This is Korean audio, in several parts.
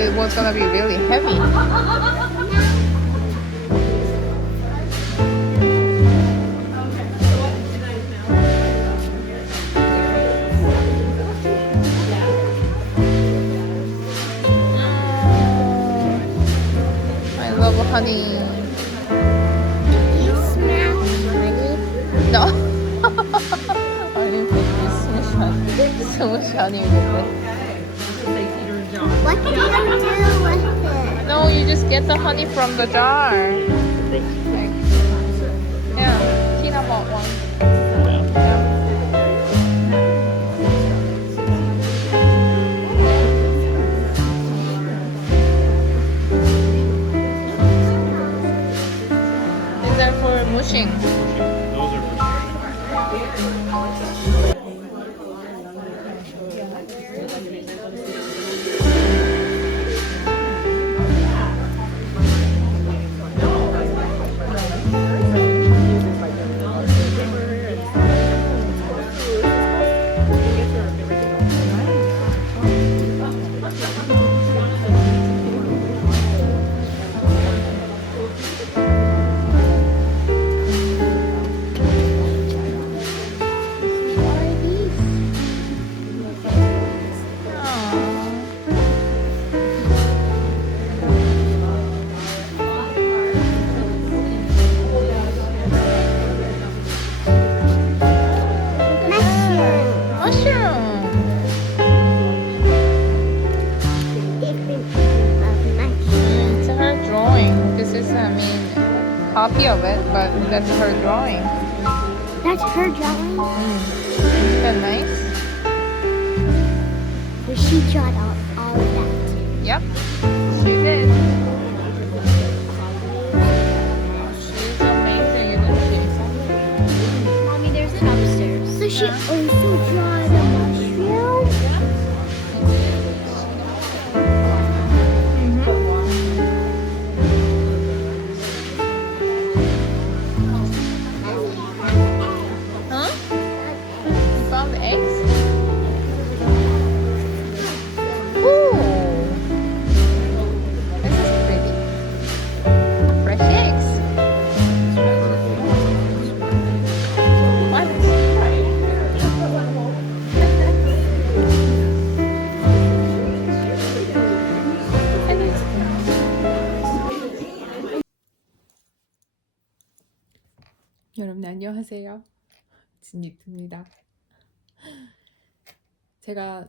it was gonna be really heavy. I love honey. You smell honey. No. 아니, 스무시 honey with it. What do you do with it? No, you just get the honey from the jar. Like, yeah, Tina bought one. Yeah. Is that for mushing? Those are for What are these? Mushroom. Mushroom. Different of mushroom. It's her drawing. This is, I mean, copy of it, but that's her drawing. That's her drawing. Isn't that nice? So she drawed all of that. Yep, she did. She's amazing, isn't she? Mommy, there's an upstairs. So she also drawed a mushroom. Huh? You found the eggs? Ooh, this is pretty. Fresh eggs. What? 여러분 안녕하세요. 진이트입니다. 제가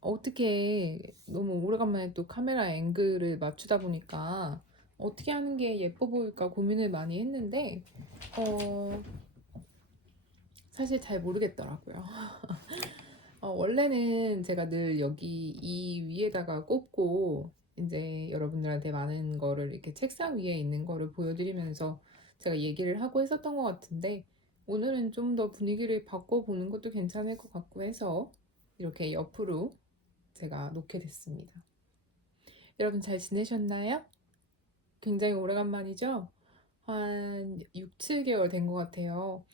어떻게 너무 오래간만에 또 카메라 앵글을 맞추다 보니까 어떻게 하는 게 예뻐 보일까 고민을 많이 했는데 사실 잘 모르겠더라고요. 원래는 제가 늘 여기 이 위에다가 꽂고 이제 여러분들한테 많은 거를 이렇게 책상 위에 있는 거를 보여드리면서 제가 얘기를 하고 했었던 것 같은데 오늘은 좀 더 분위기를 바꿔보는 것도 괜찮을 것 같고 해서 이렇게 옆으로 제가 놓게 됐습니다. 여러분 잘 지내셨나요? 굉장히 오래간만이죠? 한 6, 7개월 된 것 같아요.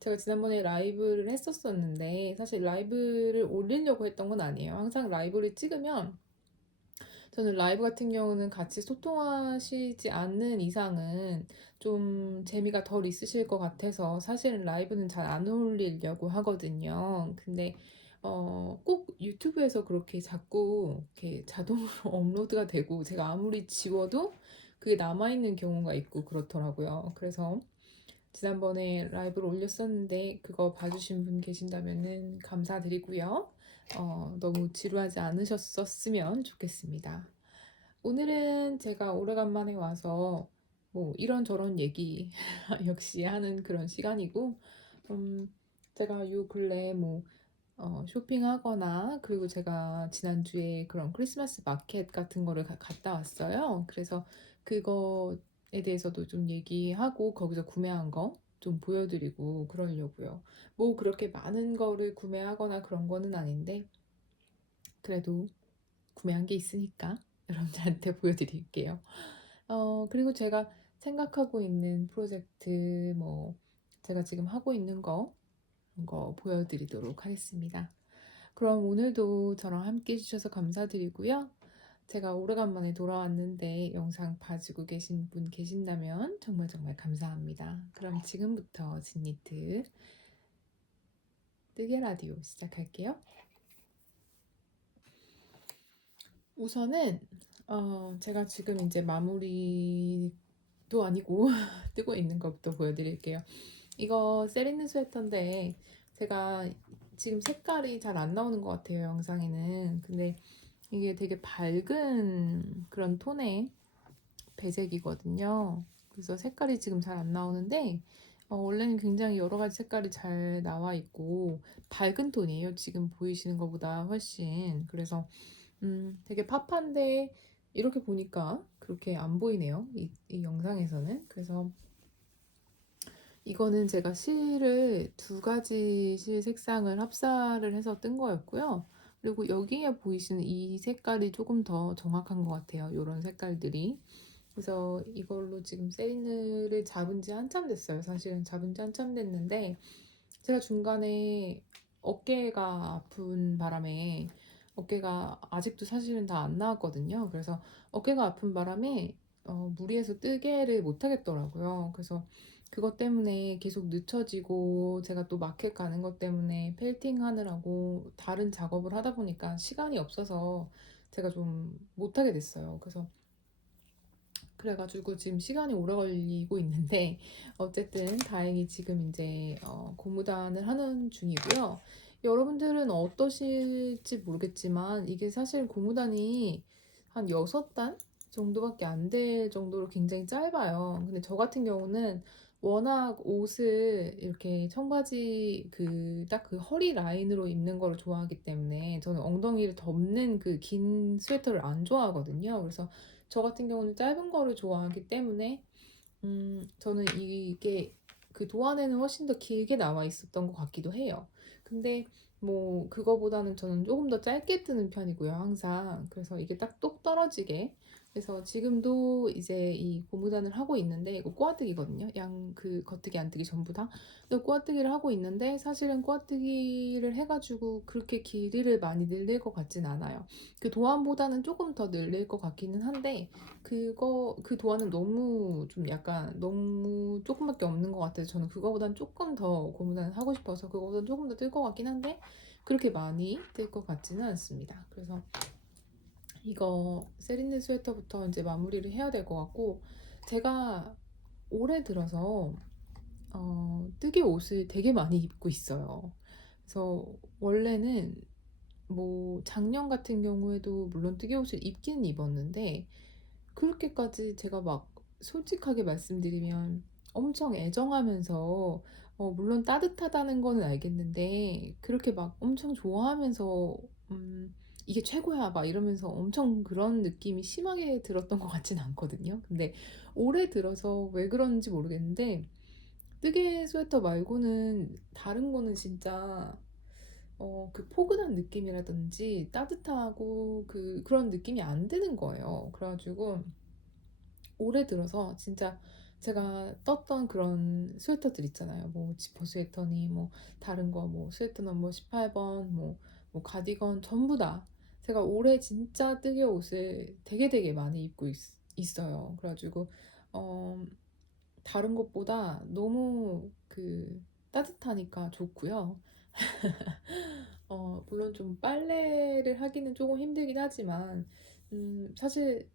제가 지난번에 라이브를 했었었는데 사실 라이브를 올리려고 했던 건 아니에요. 항상 라이브를 찍으면 저는 라이브 같은 경우는 같이 소통하시지 않는 이상은 좀 재미가 덜 있으실 것 같아서 사실은 라이브는 잘 안 올리려고 하거든요. 근데 꼭 유튜브에서 그렇게 자꾸 이렇게 자동으로 업로드가 되고 제가 아무리 지워도 그게 남아있는 경우가 있고 그렇더라고요. 그래서 지난번에 라이브를 올렸었는데 그거 봐주신 분 계신다면은 감사드리고요. 너무 지루하지 않으셨었으면 좋겠습니다. 오늘은 제가 오래간만에 와서 뭐 이런저런 얘기 역시 하는 그런 시간이고 제가 요 근래 뭐 쇼핑하거나 그리고 제가 지난주에 그런 크리스마스 마켓 같은 거를 갔다 왔어요. 그래서 그거에 대해서도 좀 얘기하고 거기서 구매한 거 좀 보여드리고 그러려고요. 뭐 그렇게 많은 거를 구매하거나 그런 거는 아닌데 그래도 구매한 게 있으니까 여러분들한테 보여드릴게요. 그리고 제가 생각하고 있는 프로젝트 뭐 제가 지금 하고 있는 거 보여드리도록 하겠습니다. 그럼 오늘도 저랑 함께 해주셔서 감사드리고요. 제가 오래간만에 돌아왔는데 영상 봐주고 계신 분 계신다면 정말 정말 감사합니다. 그럼 지금부터 진니트 뜨개 라디오 시작할게요. 우선은 제가 지금 이제 마무리도 아니고 뜨고 있는 것부터 보여드릴게요. 이거 세리는 스웨터인데 제가 지금 색깔이 잘 안 나오는 것 같아요, 영상에는. 근데 이게 되게 밝은 그런 톤의 배색이거든요. 그래서 색깔이 지금 잘 안 나오는데 원래는 굉장히 여러 가지 색깔이 잘 나와 있고 밝은 톤이에요. 지금 보이시는 것보다 훨씬. 그래서 되게 팝한데 이렇게 보니까 그렇게 안 보이네요. 이 영상에서는. 그래서 이거는 제가 실을 두 가지 실 색상을 합사를 해서 뜬 거였고요. 그리고 여기에 보이시는 이 색깔이 조금 더 정확한 것 같아요. 이런 색깔들이. 그래서 이걸로 지금 세린을 잡은 지 한참 됐어요. 사실은 잡은 지 한참 됐는데 제가 중간에 어깨가 아픈 바람에 어깨가 아직도 사실은 다 안 나왔거든요. 그래서 어깨가 아픈 바람에 무리해서 뜨개를 못 하겠더라고요. 그래서 그것 때문에 계속 늦춰지고 제가 또 마켓 가는 것 때문에 펠팅 하느라고 다른 작업을 하다 보니까 시간이 없어서 제가 좀 못하게 됐어요. 그래가지고 지금 시간이 오래 걸리고 있는데 어쨌든 다행히 지금 이제 고무단을 하는 중이고요. 여러분들은 어떠실지 모르겠지만 이게 사실 고무단이 한 6단 정도밖에 안 될 정도로 굉장히 짧아요. 근데 저 같은 경우는 워낙 옷을 이렇게 청바지 딱 그 허리 라인으로 입는 걸 좋아하기 때문에 저는 엉덩이를 덮는 그 긴 스웨터를 안 좋아하거든요. 그래서 저 같은 경우는 짧은 거를 좋아하기 때문에 저는 이게 그 도안에는 훨씬 더 길게 나와 있었던 것 같기도 해요. 근데 뭐 그거보다는 저는 조금 더 짧게 뜨는 편이고요, 항상. 그래서 이게 딱 똑 떨어지게. 그래서 지금도 이제 이 고무단을 하고 있는데 이거 꼬아뜨기거든요. 그 겉뜨기 안뜨기 전부 다. 근데 꼬아뜨기를 하고 있는데 사실은 꼬아뜨기를 해가지고 그렇게 길이를 많이 늘릴 것 같진 않아요. 그 도안보다는 조금 더 늘릴 것 같기는 한데 그 도안은 너무 좀 약간 너무 조금밖에 없는 것 같아서 저는 그거보단 조금 더 고무단을 하고 싶어서 그거보다 조금 더 뜰 것 같긴 한데 그렇게 많이 뜰 것 같지는 않습니다. 그래서 이거 세린느 스웨터부터 이제 마무리를 해야 될 것 같고 제가 올해 들어서 뜨개 옷을 되게 많이 입고 있어요. 그래서 원래는 뭐 작년 같은 경우에도 물론 뜨개 옷을 입기는 입었는데 그렇게까지 제가 막 솔직하게 말씀드리면 엄청 애정하면서 물론 따뜻하다는 거는 알겠는데 그렇게 막 엄청 좋아하면서 이게 최고야 막 이러면서 엄청 그런 느낌이 심하게 들었던 것 같진 않거든요. 근데 올해 들어서 왜 그런지 모르겠는데 뜨개 스웨터 말고는 다른 거는 진짜 그 포근한 느낌이라든지 따뜻하고 그런 느낌이 안 드는 거예요. 그래가지고 올해 들어서 진짜 제가 떴던 그런 스웨터들 있잖아요. 뭐 지퍼 스웨터니 뭐 다른 거 뭐 스웨터 넘버 18번 뭐 가디건 전부 다 제가 올해 진짜 뜨개 옷을 되게 되게 많이 입고 있어요. 그래가지고 어, 다른 것보다 너무 따뜻하니까 좋고요. 물론 좀 빨래를 하기는 조금 힘들긴 하지만 사실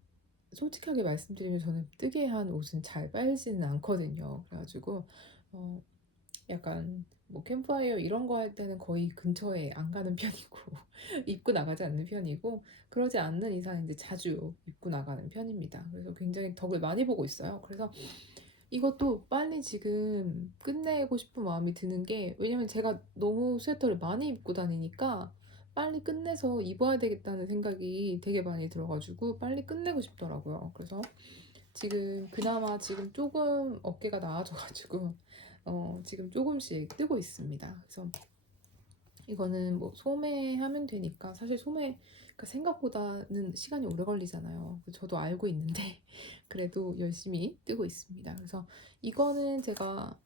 솔직하게 말씀드리면 저는 뜨개 한 옷은 잘 빨지는 않거든요. 그래가지고 어, 약간 뭐 캠프파이어 이런 거 할 때는 거의 근처에 안 가는 편이고 입고 나가지 않는 편이고 그러지 않는 이상 이제 자주 입고 나가는 편입니다. 그래서 굉장히 덕을 많이 보고 있어요. 그래서 이것도 빨리 지금 끝내고 싶은 마음이 드는 게 왜냐면 제가 너무 스웨터를 많이 입고 다니니까 빨리 끝내서 입어야 되겠다는 생각이 되게 많이 들어가지고 빨리 끝내고 싶더라고요. 그래서 지금 그나마 지금 조금 어깨가 나아져가지고 지금 조금씩 뜨고 있습니다. 그래서 이거는 뭐 소매하면 되니까 사실 소매가 생각보다는 시간이 오래 걸리잖아요. 저도 알고 있는데 그래도 열심히 뜨고 있습니다. 그래서 이거는 제가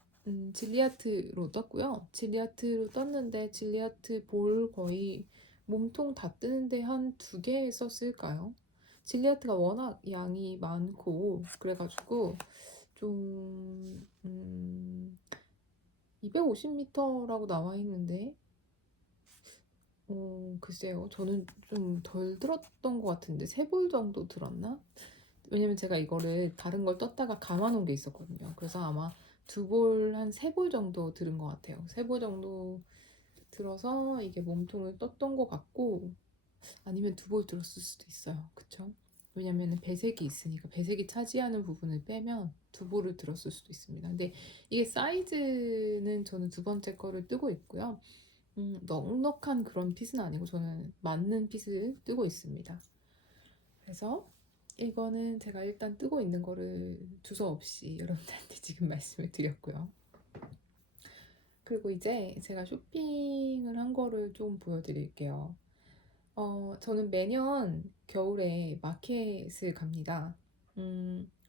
질리아트로 떴고요. 질리아트로 떴는데 질리아트 볼 거의 몸통 다 뜨는데 한 2개 썼을까요? 질리아트가 워낙 양이 많고 그래가지고 좀 250m라고 나와 있는데 글쎄요. 저는 좀 덜 들었던 것 같은데 3볼 정도 들었나? 왜냐면 제가 이거를 다른 걸 떴다가 감아 놓은 게 있었거든요. 그래서 아마 2볼, 한 3볼 정도 들은 것 같아요. 3볼 정도 들어서 이게 몸통을 떴던 것 같고, 아니면 2볼 들었을 수도 있어요. 그쵸? 왜냐면 배색이 있으니까 배색이 차지하는 부분을 빼면 2볼을 들었을 수도 있습니다. 근데 이게 사이즈는 저는 2번째 거를 뜨고 있고요. 넉넉한 그런 핏은 아니고 저는 맞는 핏을 뜨고 있습니다. 그래서 이거는 제가 일단 뜨고 있는 거를 두서없이 여러분들한테 지금 말씀을 드렸고요. 그리고 이제 제가 쇼핑을 한 거를 좀 보여드릴게요. 저는 매년 겨울에 마켓을 갑니다.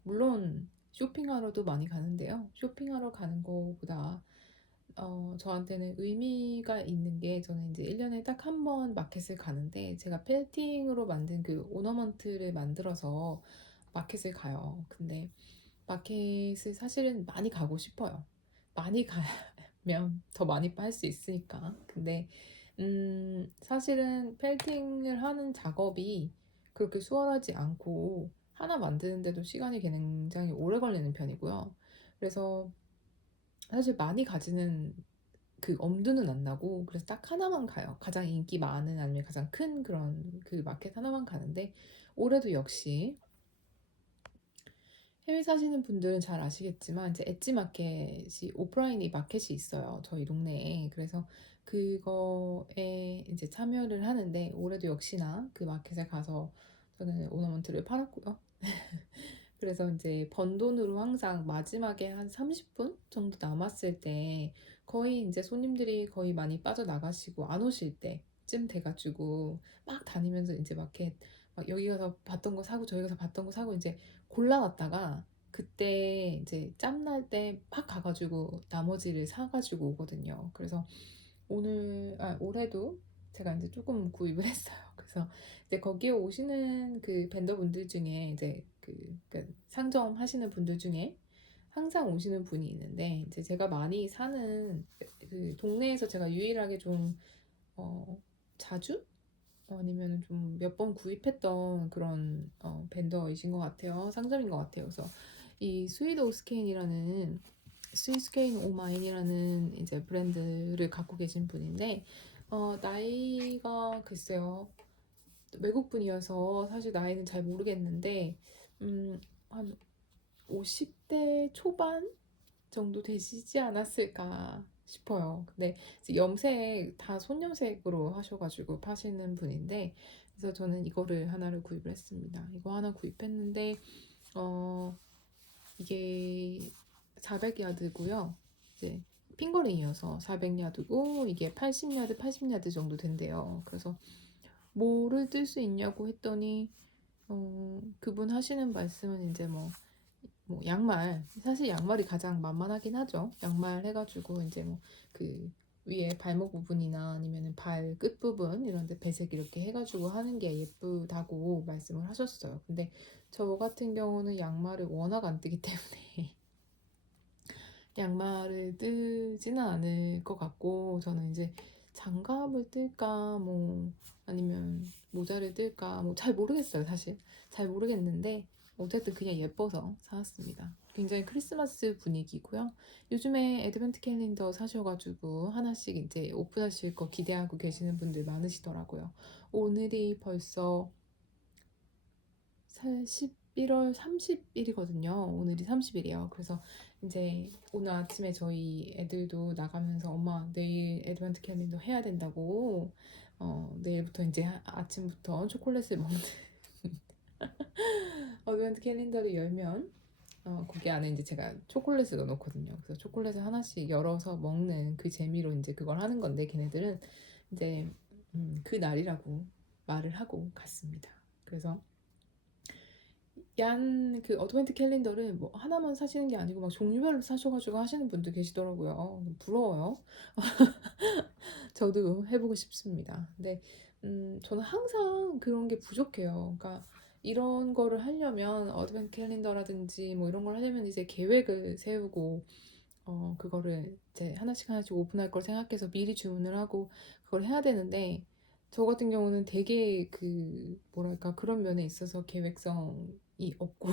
물론 쇼핑하러도 많이 가는데요. 쇼핑하러 가는 거보다 저한테는 의미가 있는 게 저는 이제 1년에 딱 한 번 마켓을 가는데 제가 펠팅으로 만든 그 오너먼트를 만들어서 마켓을 가요. 근데 마켓을 사실은 많이 가고 싶어요. 많이 가면 더 많이 팔 수 있으니까. 근데 사실은 펠팅을 하는 작업이 그렇게 수월하지 않고 하나 만드는데도 시간이 굉장히 오래 걸리는 편이고요. 그래서 사실 많이 가지는 그 엄두는 안 나고 그래서 딱 하나만 가요. 가장 인기 많은 아니면 가장 큰 그런 그 마켓 하나만 가는데 올해도 역시 해외 사시는 분들은 잘 아시겠지만 이제 엣지 마켓이 오프라인이 마켓이 있어요. 저희 동네에. 그래서 그거에 이제 참여를 하는데 올해도 역시나 그 마켓에 가서 저는 오너먼트를 팔았고요. 그래서 이제 번 돈으로 항상 마지막에 한 30분 정도 남았을 때 거의 이제 손님들이 거의 많이 빠져나가시고 안 오실 때쯤 돼가지고 막 다니면서 이제 마켓 막 여기 가서 봤던 거 사고 저기 가서 봤던 거 사고 이제 골라놨다가 그때 이제 짬날 때 막 가가지고 나머지를 사가지고 오거든요. 그래서 올해도 제가 이제 조금 구입을 했어요. 그래서 이제 거기에 오시는 그 벤더분들 중에 이제 그 상점 하시는 분들 중에 항상 오시는 분이 있는데 이제 제가 많이 사는 그 동네에서 제가 유일하게 좀 자주 아니면 좀 몇 번 구입했던 그런 벤더이신 것 같아요. 상점인 것 같아요. 그래서 이 스위스케인 오마인이라는 이제 브랜드를 갖고 계신 분인데 나이가 글쎄요. 외국 분이어서 사실 나이는 잘 모르겠는데 한 50대 초반 정도 되시지 않았을까 싶어요. 근데 이제 염색 다 손염색으로 하셔가지고 파시는 분인데 그래서 저는 이거를 하나를 구입을 했습니다. 이거 하나 구입했는데 어 이게 400야드고요. 이제 핑거링이어서 400야드고 이게 80야드 정도 된대요. 그래서 뭐를 뜰 수 있냐고 했더니 그분 하시는 말씀은 이제 뭐 양말 사실 양말이 가장 만만하긴 하죠. 양말 해가지고 이제 뭐 그 위에 발목 부분이나 아니면은 발 끝 부분 이런 데 배색 이렇게 해가지고 하는 게 예쁘다고 말씀을 하셨어요. 근데 저 같은 경우는 양말을 워낙 안 뜨기 때문에 양말을 뜨지는 않을 것 같고 저는 이제 장갑을 뜰까 뭐 아니면 모자를 뜰까 뭐 잘 모르겠어요. 사실 잘 모르겠는데 어쨌든 그냥 예뻐서 사왔습니다. 굉장히 크리스마스 분위기고요. 요즘에 애드벤트 캘린더 사셔가지고 하나씩 이제 오픈하실 거 기대하고 계시는 분들 많으시더라고요. 오늘이 벌써 11월 30일이거든요. 오늘이 30일이에요. 그래서 이제 오늘 아침에 저희 애들도 나가면서 엄마 내일 애드벤트 캘린더 해야 된다고 내일부터 이제 아침부터 초콜릿을 먹는 어드벤트 캘린더를 열면 거기 안에 이제 제가 초콜릿을 넣어놓거든요. 그래서 초콜릿을 하나씩 열어서 먹는 그 재미로 이제 그걸 하는 건데 걔네들은 이제 그 날이라고 말을 하고 갔습니다. 그래서 그 어드벤트 캘린더를 뭐 하나만 사시는 게 아니고 막 종류별로 사셔가지고 하시는 분들 계시더라고요. 부러워요. 저도 해보고 싶습니다. 근데 저는 항상 그런 게 부족해요. 그러니까 이런 거를 하려면 어드벤트 캘린더라든지 뭐 이런 걸 하려면 이제 계획을 세우고 그거를 이제 하나씩 하나씩 오픈할 걸 생각해서 미리 주문을 하고 그걸 해야 되는데 저 같은 경우는 되게 그 뭐랄까 그런 면에 있어서 계획성이 없고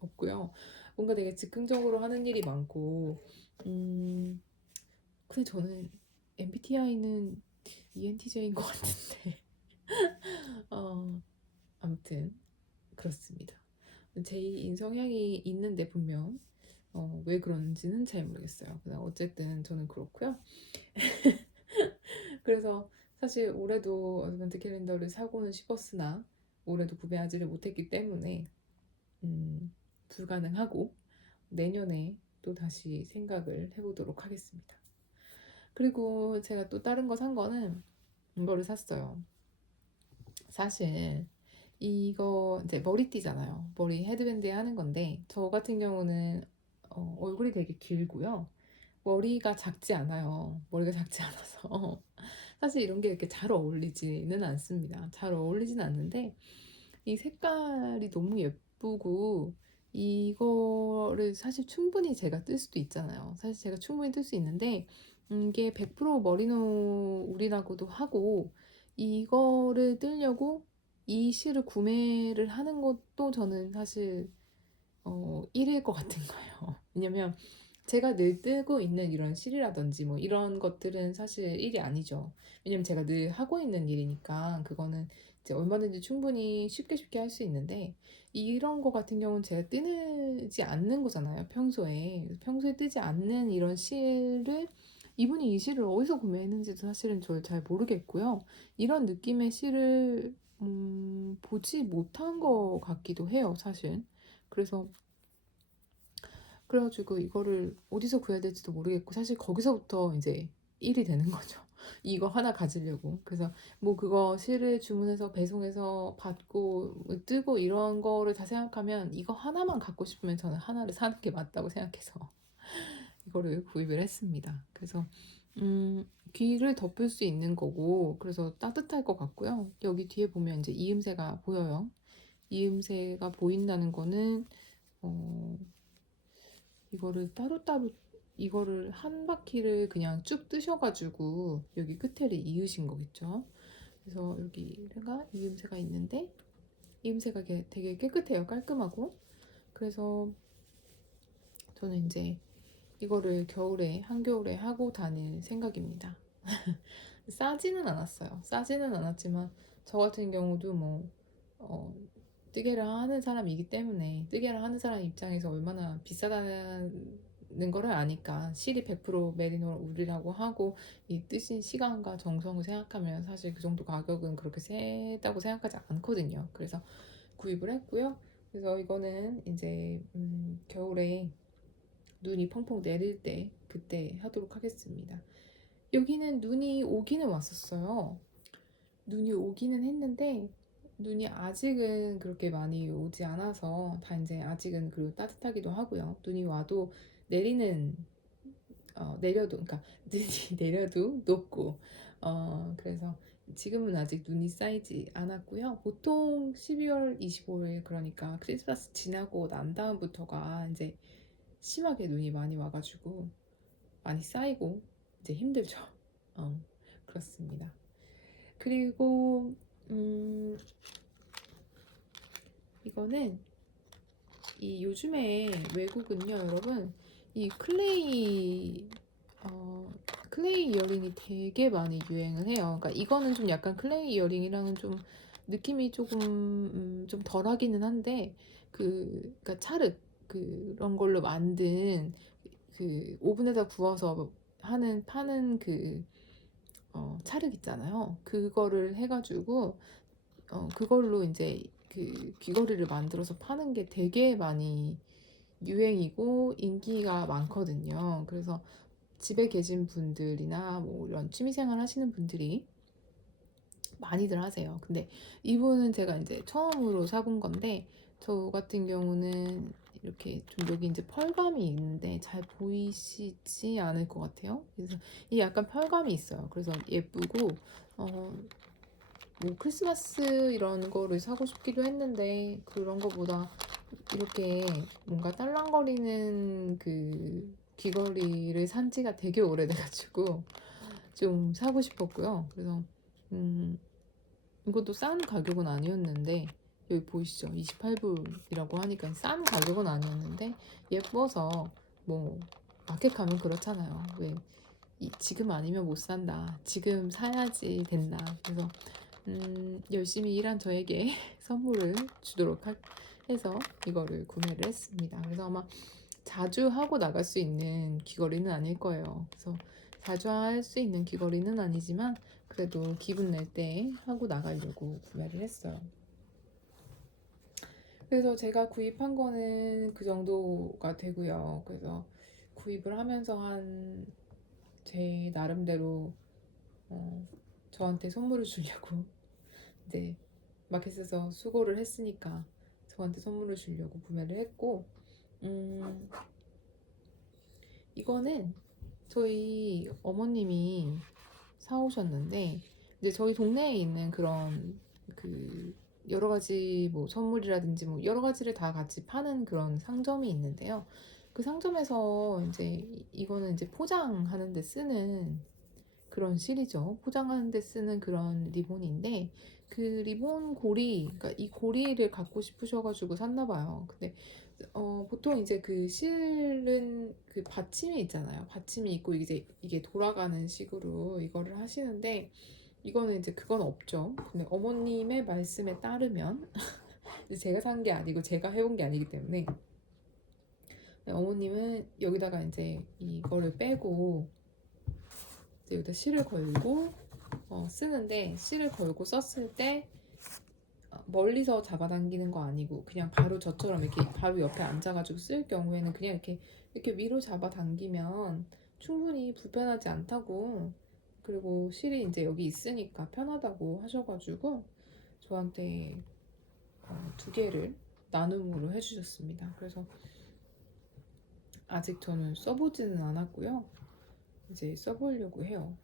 없고요. 뭔가 되게 즉흥적으로 하는 일이 많고 근데 저는 MBTI는 ENTJ인 것 같은데 아무튼 그렇습니다. 제2인 성향이 있는데 분명 왜 그런지는 잘 모르겠어요. 그냥 어쨌든 저는 그렇고요. 그래서 사실 올해도 어드벤트 캘린더를 사고는 싶었으나 올해도 구매하지를 못했기 때문에 불가능하고 내년에 또 다시 생각을 해보도록 하겠습니다. 그리고 제가 또 다른 거 산 거는 이거를 샀어요. 사실 이거 이제 머리띠잖아요. 머리 헤드밴드에 하는 건데 저 같은 경우는 얼굴이 되게 길고요. 머리가 작지 않아요. 머리가 작지 않아서 사실 이런 게 이렇게 잘 어울리지는 않습니다. 잘 어울리진 않는데 이 색깔이 너무 예쁘고 이거를 사실 충분히 제가 뜰 수도 있잖아요. 사실 제가 충분히 뜰 수 있는데 이게 100% 머리노 울이라고도 하고 이거를 뜨려고 이 실을 구매를 하는 것도 저는 사실 일일 것 같은 거예요. 왜냐면 제가 늘 뜨고 있는 이런 실이라든지 뭐 이런 것들은 사실 일이 아니죠. 왜냐면 제가 늘 하고 있는 일이니까 그거는 이제 얼마든지 충분히 쉽게 할 수 있는데 이런 거 같은 경우는 제가 뜨지 않는 거잖아요. 평소에 뜨지 않는 이런 실을 이분이 이 실을 어디서 구매했는지도 사실은 저 잘 모르겠고요. 이런 느낌의 실을 보지 못한 것 같기도 해요, 사실. 그래서 그래가지고 이거를 어디서 구해야 될지도 모르겠고 사실 거기서부터 이제 일이 되는 거죠. 이거 하나 가지려고. 그래서 뭐 그거 실을 주문해서 배송해서 받고 뭐 뜨고 이런 거를 다 생각하면 이거 하나만 갖고 싶으면 저는 하나를 사는 게 맞다고 생각해서 이거를 구입을 했습니다. 그래서 귀를 덮을 수 있는 거고 그래서 따뜻할 것 같고요. 여기 뒤에 보면 이제 이음새가 보여요. 이음새가 보인다는 거는 어, 이거를 따로따로 이거를 한 바퀴를 그냥 쭉 뜨셔가지고 여기 끝에를 이으신 거겠죠. 그래서 여기가 이음새가 있는데 이음새가 되게 깨끗해요. 깔끔하고. 그래서 저는 이제 이거를 겨울에 한겨울에 하고 다닐 생각입니다. 싸지는 않았어요. 싸지는 않았지만 저 같은 경우도 뭐 뜨개를 하는 사람이기 때문에 뜨개를 하는 사람 입장에서 얼마나 비싸다는 거를 아니까 실이 100% 메리노 울이라고 하고 이 뜨신 시간과 정성을 생각하면 사실 그 정도 가격은 그렇게 세다고 생각하지 않거든요. 그래서 구입을 했고요. 그래서 이거는 이제 겨울에 눈이 펑펑 내릴 때 그때 하도록 하겠습니다. 여기는 눈이 오기는 왔었어요. 눈이 오기는 했는데 눈이 아직은 그렇게 많이 오지 않아서 다 이제 아직은 그리고 따뜻하기도 하고요. 눈이 와도 내리는 내려도 그러니까 눈이 내려도 높고 그래서 지금은 아직 눈이 쌓이지 않았고요. 보통 12월 25일 그러니까 크리스마스 지나고 난 다음부터가 이제 심하게 눈이 많이 와가지고 많이 쌓이고 이제 힘들죠. 그렇습니다. 그리고 이거는 이 요즘에 외국은요, 여러분 이 클레이 이어링이 되게 많이 유행을 해요. 그러니까 이거는 좀 약간 클레이 이어링이랑은 좀 느낌이 조금 좀 덜하기는 한데 그러니까 찰흙 그런 걸로 만든 그 오븐에다 구워서 파는 그 찰흙 있잖아요. 그거를 해가지고 그걸로 이제 그 귀걸이를 만들어서 파는 게 되게 많이 유행이고 인기가 많거든요. 그래서 집에 계신 분들이나 뭐 이런 취미생활 하시는 분들이 많이들 하세요. 근데 이분은 제가 이제 처음으로 사본 건데 저 같은 경우는 이렇게 좀 여기 이제 펄감이 있는데 잘 보이시지 않을 것 같아요. 그래서 이 약간 펄감이 있어요. 그래서 예쁘고 뭐 크리스마스 이런 거를 사고 싶기도 했는데 그런 거보다 이렇게 뭔가 딸랑거리는 그 귀걸이를 산 지가 되게 오래돼가지고 좀 사고 싶었고요. 그래서 이것도 싼 가격은 아니었는데 여기 보이시죠? 28불이라고 하니까 싼 가격은 아니었는데 예뻐서 뭐 마켓 가면 그렇잖아요. 왜 지금 아니면 못 산다. 지금 사야지 된다. 그래서 열심히 일한 저에게 선물을 주도록 해서 이거를 구매를 했습니다. 그래서 아마 자주 하고 나갈 수 있는 귀걸이는 아닐 거예요. 그래서 자주 할 수 있는 귀걸이는 아니지만 그래도 기분 낼 때 하고 나가려고 구매를 했어요. 그래서 제가 구입한 거는 그 정도가 되고요. 그래서 구입을 하면서 한 제 나름대로 저한테 선물을 주려고 이제 마켓에서 수고를 했으니까 저한테 선물을 주려고 구매를 했고 이거는 저희 어머님이 사오셨는데 이제 저희 동네에 있는 그런 그 여러 가지 뭐 선물이라든지 뭐 여러 가지를 다 같이 파는 그런 상점이 있는데요. 그 상점에서 이제 이거는 이제 포장하는 데 쓰는 그런 실이죠. 포장하는 데 쓰는 그런 리본인데 그 리본 고리, 그러니까 이 고리를 갖고 싶으셔가지고 샀나 봐요. 근데 보통 이제 그 실은 그 받침이 있잖아요. 받침이 있고 이게 돌아가는 식으로 이거를 하시는데 이거는 이제 그건 없죠. 근데 어머님의 말씀에 따르면 제가 산 게 아니고 제가 해온 게 아니기 때문에 어머님은 여기다가 이제 이거를 빼고 이제 여기다 실을 걸고 쓰는데 실을 걸고 썼을 때 멀리서 잡아당기는 거 아니고 그냥 바로 저처럼 이렇게 바로 옆에 앉아가지고 쓸 경우에는 그냥 이렇게 위로 잡아당기면 충분히 불편하지 않다고 그리고 실이 이제 여기 있으니까 편하다고 하셔가지고 저한테 두 개를 나눔으로 해주셨습니다. 그래서 아직 저는 써보지는 않았고요. 이제 써보려고 해요.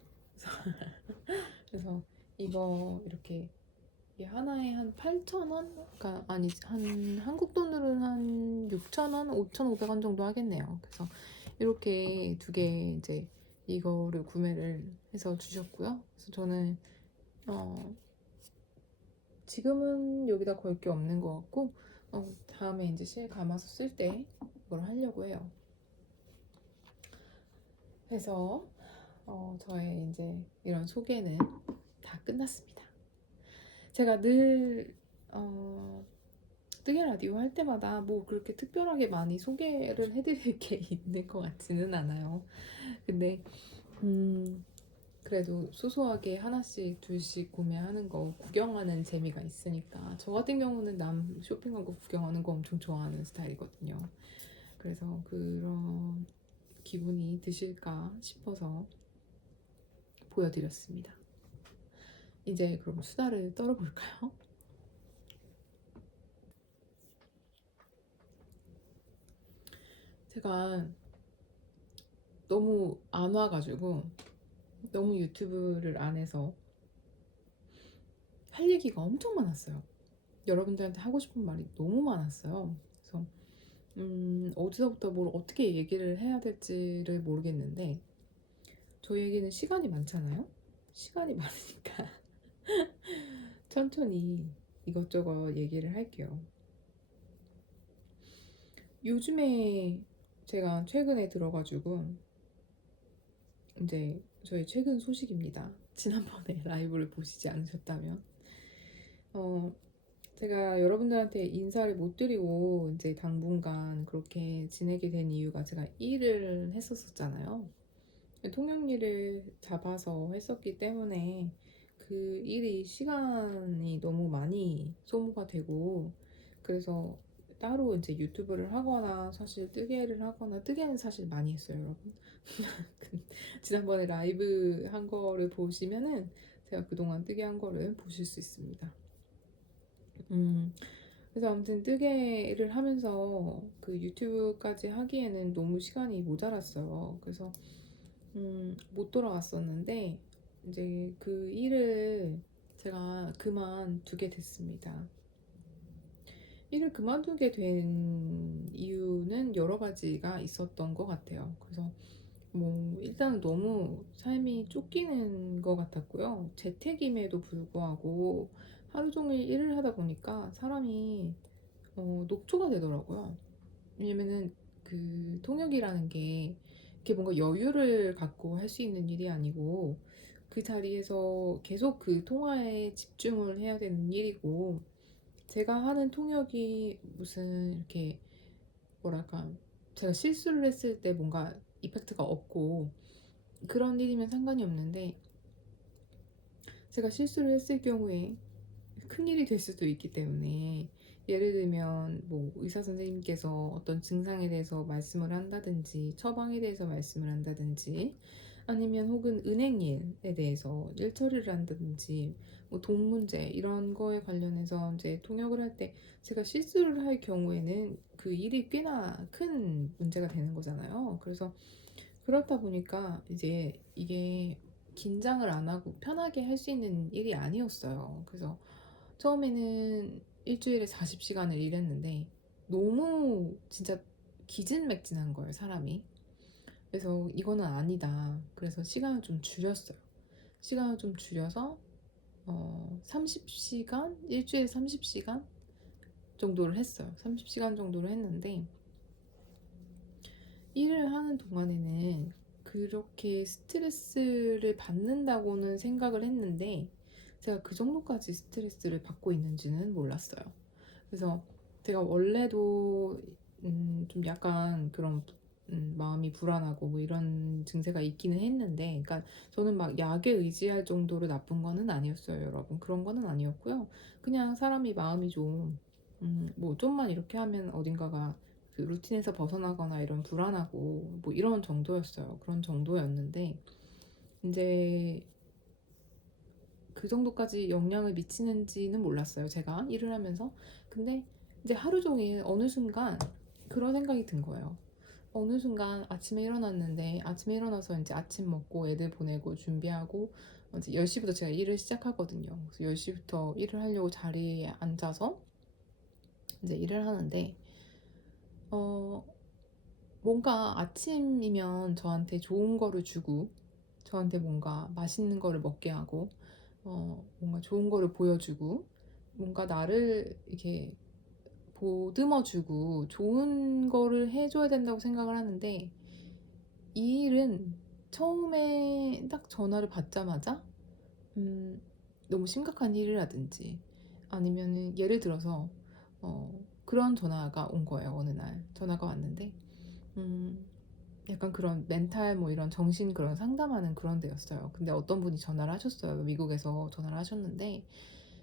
그래서 이거 이렇게 이게 하나에 한 8,000원? 그러니까 아니 한 한국 돈으로는 한 6,000원, 5,500원 정도 하겠네요. 그래서 이렇게 두 개 이제 이거를 구매를 해서 주셨고요. 그래서 저는 지금은 여기다 걸 게 없는 것 같고 다음에 이제 실 감아서 쓸 때 이걸 하려고 해요. 그래서 저의 이제 이런 소개는 다 끝났습니다. 제가 늘 뜨개 라디오 할 때마다 뭐 그렇게 특별하게 많이 소개를 해드릴 게 있는 것 같지는 않아요. 근데 그래도 소소하게 하나씩 둘씩 구매하는 거 구경하는 재미가 있으니까 저 같은 경우는 남 쇼핑한 거 구경하는 거 엄청 좋아하는 스타일이거든요. 그래서 그런 기분이 드실까 싶어서 보여드렸습니다. 이제 그럼 수다를 떨어볼까요? 제가 너무 안 와가지고 너무 유튜브를 안 해서 할 얘기가 엄청 많았어요. 여러분들한테 하고 싶은 말이 너무 많았어요. 그래서 어디서부터 뭘 어떻게 얘기를 해야 될지를 모르겠는데 저희에게는 시간이 많잖아요. 시간이 많으니까 천천히 이것저것 얘기를 할게요. 요즘에 제가 최근에 들어가지고 이제 저희 최근 소식입니다. 지난번에 라이브를 보시지 않으셨다면 제가 여러분들한테 인사를 못 드리고 이제 당분간 그렇게 지내게 된 이유가 제가 일을 했었잖아요. 통역 일을 잡아서 했었기 때문에 그 일이 시간이 너무 많이 소모가 되고 그래서 따로 이제 유튜브를 하거나 사실 뜨개를 하거나 뜨개는 사실 많이 했어요, 여러분. 지난번에 라이브 한 거를 보시면은 제가 그동안 뜨개 한 거를 보실 수 있습니다. 그래서 아무튼 뜨개를 하면서 그 유튜브까지 하기에는 너무 시간이 모자랐어요. 그래서 못 돌아왔었는데 이제 그 일을 제가 그만두게 됐습니다. 일을 그만두게 된 이유는 여러 가지가 있었던 것 같아요. 그래서 뭐 일단 너무 삶이 쫓기는 것 같았고요. 재택임에도 불구하고 하루 종일 일을 하다 보니까 사람이 녹초가 되더라고요. 왜냐면은 그 통역이라는 게 이렇게 뭔가 여유를 갖고 할 수 있는 일이 아니고 그 자리에서 계속 그 통화에 집중을 해야 되는 일이고, 제가 하는 통역이 무슨 이렇게 뭐랄까, 제가 실수를 했을 때 뭔가 이펙트가 없고 그런 일이면 상관이 없는데, 제가 실수를 했을 경우에 큰일이 될 수도 있기 때문에, 예를 들면 뭐 의사 선생님께서 어떤 증상에 대해서 말씀을 한다든지 처방에 대해서 말씀을 한다든지, 아니면 혹은 은행 일에 대해서 일 처리를 한다든지, 뭐 돈 문제 이런 거에 관련해서 이제 통역을 할 때 제가 실수를 할 경우에는 그 일이 꽤나 큰 문제가 되는 거잖아요. 그래서 그렇다 보니까 이제 이게 긴장을 안 하고 편하게 할 수 있는 일이 아니었어요. 그래서 처음에는 일주일에 40시간을 일했는데 너무 진짜 기진맥진한 거예요, 사람이. 그래서 이거는 아니다. 그래서 시간을 좀 줄였어요. 시간을 좀 줄여서 30시간? 일주일에 30시간 정도를 했어요. 30시간 정도를 했는데, 일을 하는 동안에는 그렇게 스트레스를 받는다고는 생각을 했는데, 제가 그 정도까지 스트레스를 받고 있는지는 몰랐어요. 그래서 제가 원래도 좀 약간 그런 마음이 불안하고 뭐 이런 증세가 있기는 했는데, 그러니까 저는 막 약에 의지할 정도로 나쁜 거는 아니었어요, 여러분. 그런 거는 아니었고요. 그냥 사람이 마음이 좀 뭐 좀만 이렇게 하면 어딘가가 그 루틴에서 벗어나거나 이런 불안하고 뭐 이런 정도였어요. 그런 정도였는데, 이제 그 정도까지 영향을 미치는지는 몰랐어요, 제가 일을 하면서. 근데 이제 하루 종일 어느 순간 그런 생각이 든 거예요. 어느 순간 아침에 일어났는데, 아침에 일어나서 이제 아침 먹고 애들 보내고 준비하고 이제 10시부터 제가 일을 시작하거든요. 그래서 10시부터 일을 하려고 자리에 앉아서 이제 일을 하는데, 어 뭔가 아침이면 저한테 좋은 거를 주고, 저한테 뭔가 맛있는 거를 먹게 하고, 뭔가 좋은 거를 보여주고, 뭔가 나를 이렇게 보듬어주고 좋은 거를 해줘야 된다고 생각을 하는데, 이 일은 처음에 딱 전화를 받자마자 너무 심각한 일이라든지, 아니면은 예를 들어서 그런 전화가 온 거예요. 어느 날 전화가 왔는데 음, 약간 그런 멘탈 뭐 이런 정신 그런 상담하는 그런 데였어요. 근데 어떤 분이 전화를 하셨어요. 미국에서 전화를 하셨는데,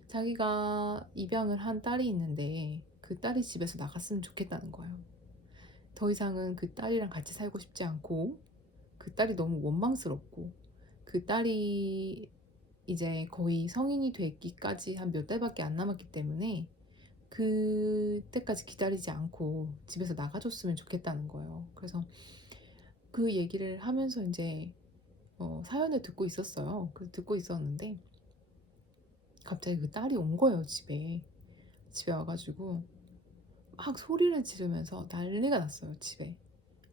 자기가 입양을 한 딸이 있는데 그 딸이 집에서 나갔으면 좋겠다는 거예요. 더 이상은 그 딸이랑 같이 살고 싶지 않고, 그 딸이 너무 원망스럽고, 그 딸이 이제 거의 성인이 되기까지 한 몇 달밖에 안 남았기 때문에 그때까지 기다리지 않고 집에서 나가줬으면 좋겠다는 거예요. 그래서 그 얘기를 하면서 이제 사연을 듣고 있었어요. 그 듣고 있었는데 갑자기 그 딸이 온 거예요, 집에 와가지고 막 소리를 지르면서 난리가 났어요, 집에.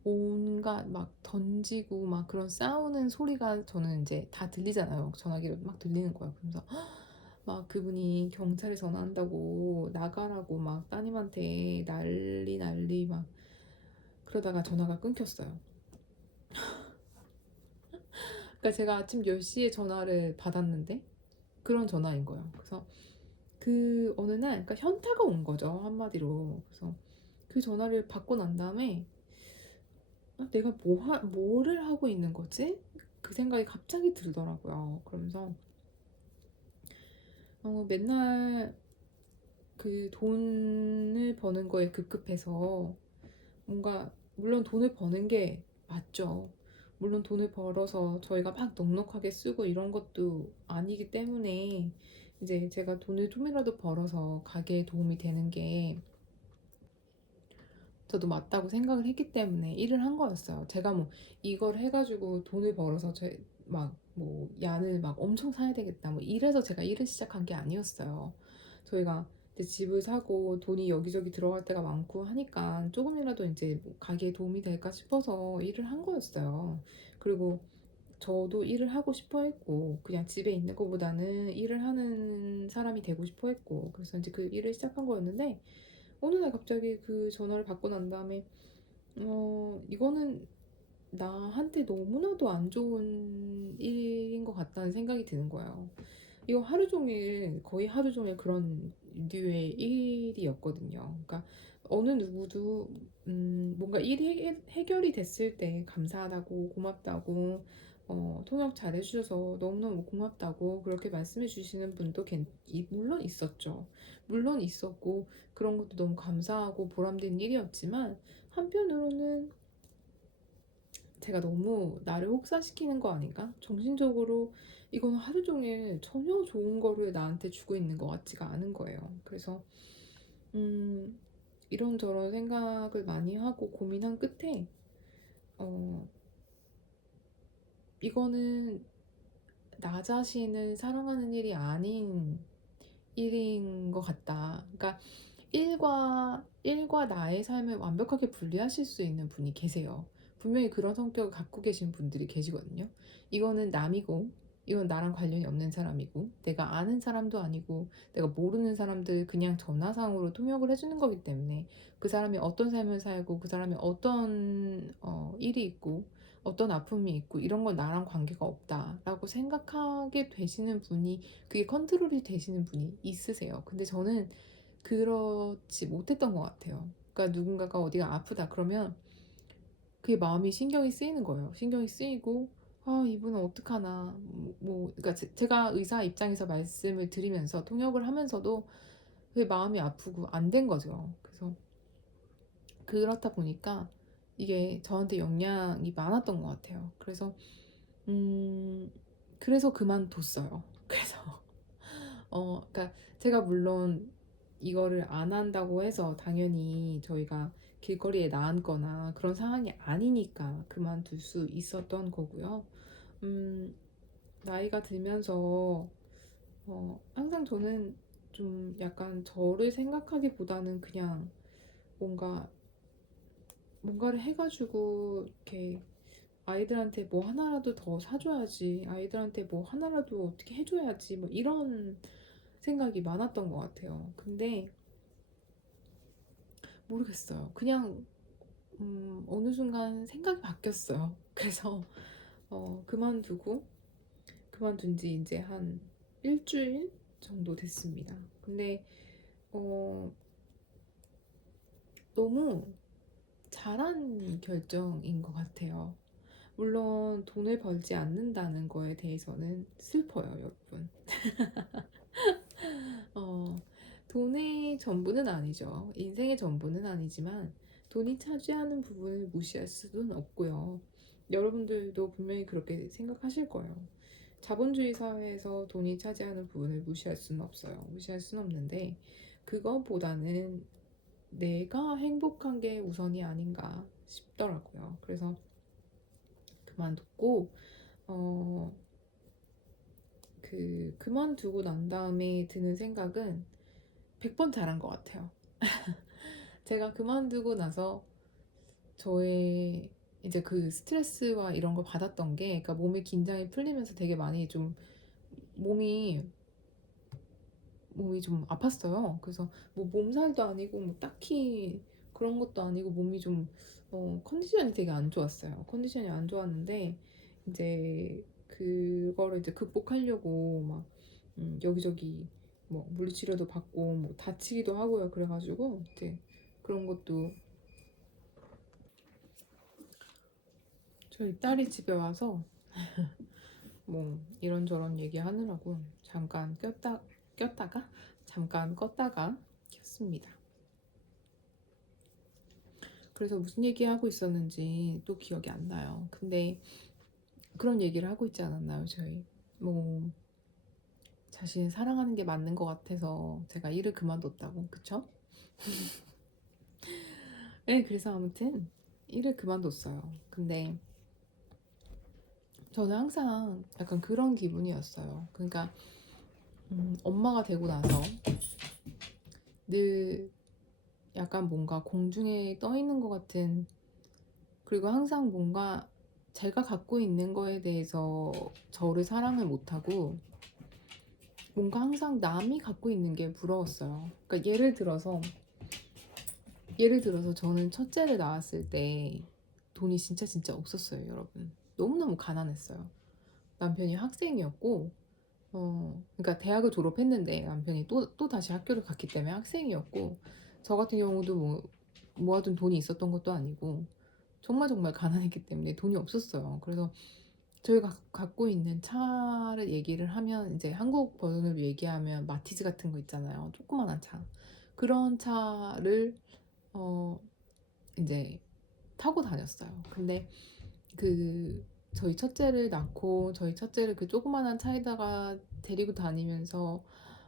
온갖 막 던지고 막 그런 싸우는 소리가 저는 이제 다 들리잖아요. 전화기로 막 들리는 거예요. 그러면서 막 그분이 경찰에 전화한다고 나가라고 막 따님한테 난리 막 그러다가 전화가 끊겼어요. 그러니까 제가 아침 10시에 전화를 받았는데 그런 전화인 거예요. 그래서 그 어느 날, 그러니까 현타가 온 거죠, 한마디로. 그래서 그 전화를 받고 난 다음에 내가 뭐를 하고 있는 거지? 그 생각이 갑자기 들더라고요. 그러면서 맨날 그 돈을 버는 거에 급급해서, 뭔가 물론 돈을 버는 게 맞죠. 물론 돈을 벌어서 저희가 막 넉넉하게 쓰고 이런 것도 아니기 때문에, 이제 제가 돈을 좀이라도 벌어서 가게에 도움이 되는 게 저도 맞다고 생각을 했기 때문에 일을 한 거였어요. 제가 뭐 이걸 해가지고 돈을 벌어서 막 뭐 얀을 막 엄청 사야 되겠다 뭐 이래서 제가 일을 시작한 게 아니었어요. 저희가 이제 집을 사고 돈이 여기저기 들어갈 때가 많고 하니까 조금이라도 이제 뭐 가게에 도움이 될까 싶어서 일을 한 거였어요. 그리고 저도 일을 하고 싶어 했고 그냥 집에 있는 것보다는 일을 하는 사람이 되고 싶어 했고 그래서 이제 그 일을 시작한 거였는데 어느 날 갑자기 그 전화를 받고 난 다음에 이거는 나한테 너무나도 안 좋은 일인 것 같다는 생각이 드는 거예요. 이거 하루 종일, 거의 하루 종일 그런 류의 일이었거든요. 그러니까 어느 누구도 뭔가 일이 해결이 됐을 때 감사하다고 고맙다고 통역 잘 해주셔서 너무너무 고맙다고 그렇게 말씀해 주시는 분도 물론 있었죠. 물론 있었고 그런 것도 너무 감사하고 보람된 일이었지만 한편으로는 제가 너무 나를 혹사시키는 거 아닌가? 정신적으로 이건 하루 종일 전혀 좋은 거를 나한테 주고 있는 것 같지가 않은 거예요. 그래서 음, 이런저런 생각을 많이 하고 고민한 끝에 어, 이거는 나 자신을 사랑하는 일이 아닌 일인 것 같다. 그러니까 일과 나의 삶을 완벽하게 분리하실 수 있는 분이 계세요. 분명히 그런 성격을 갖고 계신 분들이 계시거든요. 이거는 남이고, 이건 나랑 관련이 없는 사람이고, 내가 아는 사람도 아니고, 내가 모르는 사람들 그냥 전화상으로 통역을 해주는 거기 때문에 그 사람이 어떤 삶을 살고, 그 사람이 어떤 일이 있고, 어떤 아픔이 있고, 이런 건 나랑 관계가 없다라고 생각하게 되시는 분이, 그게 컨트롤이 되시는 분이 있으세요. 근데 저는 그렇지 못했던 것 같아요. 그러니까 누군가가 어디가 아프다 그러면 그게 마음이 신경이 쓰이는 거예요. 신경이 쓰이고 아 이분은 어떡하나 그러니까 제가 의사 입장에서 말씀을 드리면서 통역을 하면서도 그게 마음이 아프고 안 된 거죠. 그래서 그렇다 보니까 이게 저한테 영향이 많았던 것 같아요. 음 그래서 그만뒀어요. 그래서 그러니까 제가 물론 이거를 안 한다고 해서 당연히 저희가 길거리에 나앉거나 그런 상황이 아니니까 그만둘 수 있었던 거고요. 음, 나이가 들면서 항상 저는 좀 약간 저를 생각하기보다는 그냥 뭔가 뭔가를 해가지고 이렇게 아이들한테 뭐 하나라도 더 사줘야지, 아이들한테 뭐 하나라도 어떻게 해줘야지, 뭐 이런 생각이 많았던 것 같아요. 근데 모르겠어요. 그냥 어느 순간 생각이 바뀌었어요. 그래서 그만둔 지 이제 한 일주일 정도 됐습니다. 근데 어, 너무 잘한 결정인 것 같아요. 물론 돈을 벌지 않는다는 거에 대해서는 슬퍼요, 여러분. 어, 돈의 전부는 아니죠. 인생의 전부는 아니지만 돈이 차지하는 부분을 무시할 수는 없고요. 여러분들도 분명히 그렇게 생각하실 거예요. 자본주의 사회에서 돈이 차지하는 부분을 무시할 수는 없어요. 무시할 수는 없는데 그거보다는 내가 행복한 게 우선이 아닌가 싶더라고요. 그래서 그만뒀고 어, 그만두고 난 다음에 드는 생각은 100번 잘한 것 같아요. 제가 그만두고 나서 저의 이제 그 스트레스와 이런 걸 받았던 게, 그러니까 몸의 긴장이 풀리면서 되게 많이 좀 몸이 좀 아팠어요. 그래서 뭐 몸살도 아니고 뭐 딱히 그런 것도 아니고 몸이 좀 컨디션이 되게 안 좋았어요. 컨디션이 안 좋았는데 이제 그거를 이제 극복하려고 막 여기저기 뭐 물리치료도 받고 뭐 다치기도 하고요. 그래가지고 이제 그런 것도 저희 딸이 집에 와서 뭐 이런저런 얘기하느라고 잠깐 꼈다가 잠깐 껐다가 켰습니다. 그래서 무슨 얘기하고 있었는지 또 기억이 안 나요. 근데 그런 얘기를 하고 있지 않았나요, 저희? 뭐 자신을 사랑하는 게 맞는 것 같아서 제가 일을 그만뒀다고, 그쵸? 네, 그래서 아무튼 일을 그만뒀어요. 근데 저는 항상 약간 그런 기분이었어요. 그러니까 엄마가 되고 나서 늘 약간 뭔가 공중에 떠 있는 것 같은, 그리고 항상 뭔가 제가 갖고 있는 거에 대해서 저를 사랑을 못하고 뭔가 항상 남이 갖고 있는 게 부러웠어요. 그러니까 예를 들어서 저는 첫째를 낳았을 때 돈이 진짜 없었어요, 여러분. 너무너무 가난했어요. 남편이 학생이었고, 그러니까 대학을 졸업했는데 남편이 또 다시 학교를 갔기 때문에 학생이었고, 저 같은 경우도 뭐 모아둔 돈이 있었던 것도 아니고 정말 가난했기 때문에 돈이 없었어요. 그래서 저희가 갖고 있는 차를 얘기를 하면, 이제 한국 버전으로 얘기하면 마티즈 같은 거 있잖아요. 조그만한 차. 그런 차를 어 이제 타고 다녔어요. 근데 그 저희 첫째를 낳고 저희 첫째를 그 조그만한 차에다가 데리고 다니면서